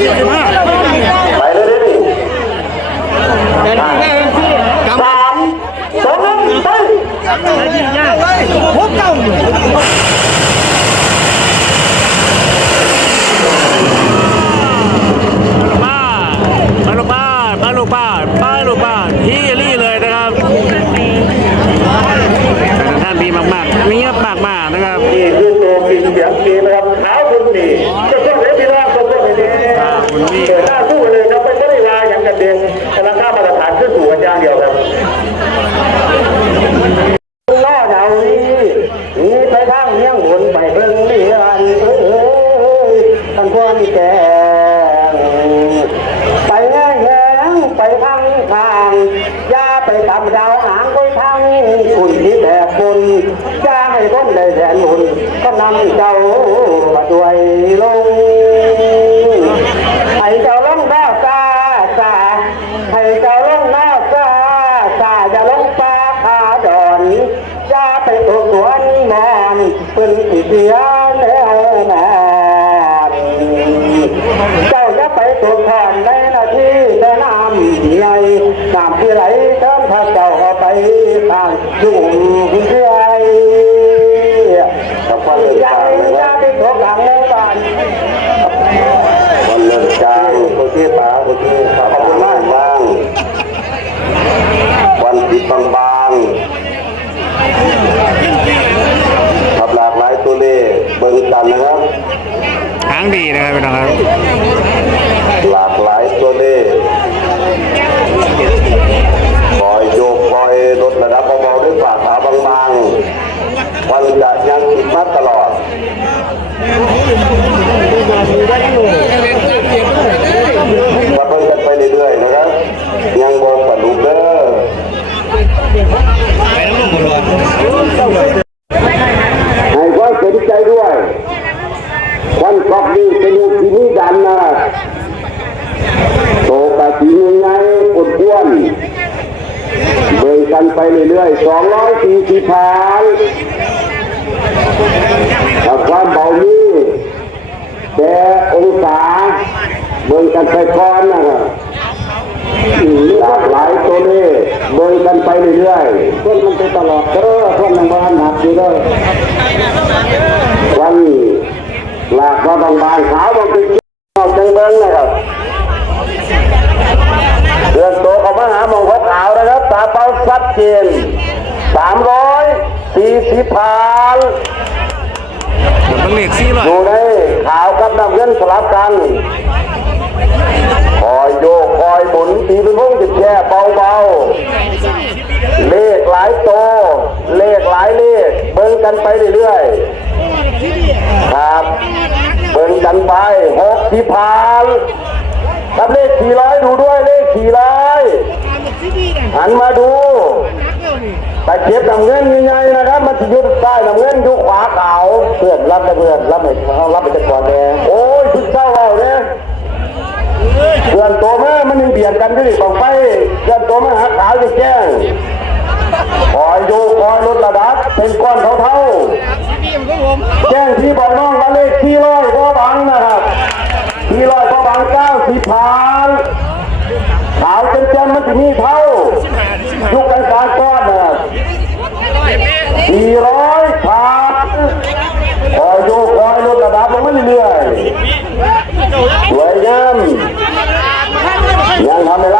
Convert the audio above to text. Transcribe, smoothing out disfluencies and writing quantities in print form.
ไปเลยดิ3 2 1ไปพบเจ้าป้าฮีรี่เลยนะครับท่านดีมากๆเงียบมากๆนะครับนี่คือตัวจริงเสียงจริงนะครับเท้าคุณนี่จะต้องเล่นที่ร่างตัวนี้เปิดหน้าสู้เลยครับไม่ได้ลาอย่างกันเองกำลังข้ามมาตรฐานขึ้นสู่กันอย่างเดียวครับล้อเหนานี่ไปทางเลี้ยงหมุนไปเบิ่งเลี้ยนท่านพ่อมีแกไปแง่ไปทางข้างอย่าไปตามดาวหางไปทางคุณที่แบบบุญจะให้คนได้แสนบุญก็นำเจ้ามาด้วยลงให้เจ้าลงหน้าซาให้เจ้าลงหน้าซาอย่าลงปลาขาดอนอย่าไปตกสวนมอนเป็นเสียแล้วแม่เจ้าจะไปตกทอนในนาทีแต่น้ำใหญ่น้ำที่ไหลเติมถ้าเจ้าเอาไปทางยุ่งเรื่อยอย่าไปตกทางในบ้านวันเลิกจางโอเคป๋าโอเคขอบคุณมากบ้างวันติดบางขับหลากหลายตัวเลขเบิ่งกันนะครับหางดีนะครับพี่น้องครับหลากหลายตัวเลขปล่อยโยกปล่อยลดระดับเบาๆด้วยฝ่าขาบางๆวันจะยังติดมาตลอดมาเพิ่มกันไปเรื่อยๆนะครับยังบอลฝันลูกเด้อให้ความสนใจด้วยวันกอกนี้เป็นลูกที่นี่ดันนะโตกะสีไงปวดอ้วนเบิ่งกันไปเรื่อยๆ240 พันกับความเบานี้แต่องศาเบิ่งกันไปก่อนนะครับหลากหลายตัวเลขเบิ่งกันไปเรื่อยๆต้นมันไปตลอดเด้อต้นยังบ้านหนักอยู่เด้อวันหลากมาบางๆขาวบางทีออกจังเบิ้งนะครับเดือนโตของมหามองขาวนะครับตาเป้าชัดเจน340 พันอยู่ในขาวกับน้ำเงินสลับกันคอยโยกคอยหมุนตีเป็นวงจิตแค่เบาๆเลขหลายโตเลขหลายเลขเบิ้งกันไปเรื่อยๆครับเบิ้งกันไป60 พันกับเลข400ดูด้วยเลข400หันมาดูแต่เก็บน้ำเงินยังไงนะครับมันจะยุดใต้น้ำเงินยุขวาขาวเพื่อนรับไปรับไปจะก่อนแดงโอ้ยชุดเจ้าเราเนี่ยเพื่อนตัวแม่มันยังเบียดกันก็ดิต้องไปเพื่อนตัวแม่หาขาวจะแจ้งคอยโยคอยลดระดับเป็นก้อนเท่าแจ้งที่บอกน้องว่าเลข400ก็บังนะครับ400ก็บัง90 พันขาวเป็นแจ้งมันจะมีเท่ายุคการการก้อนนะครับ400 พันคอยโยคอยลดระดับลงมาเรื่อยๆสวยงามยังทำไม่ละ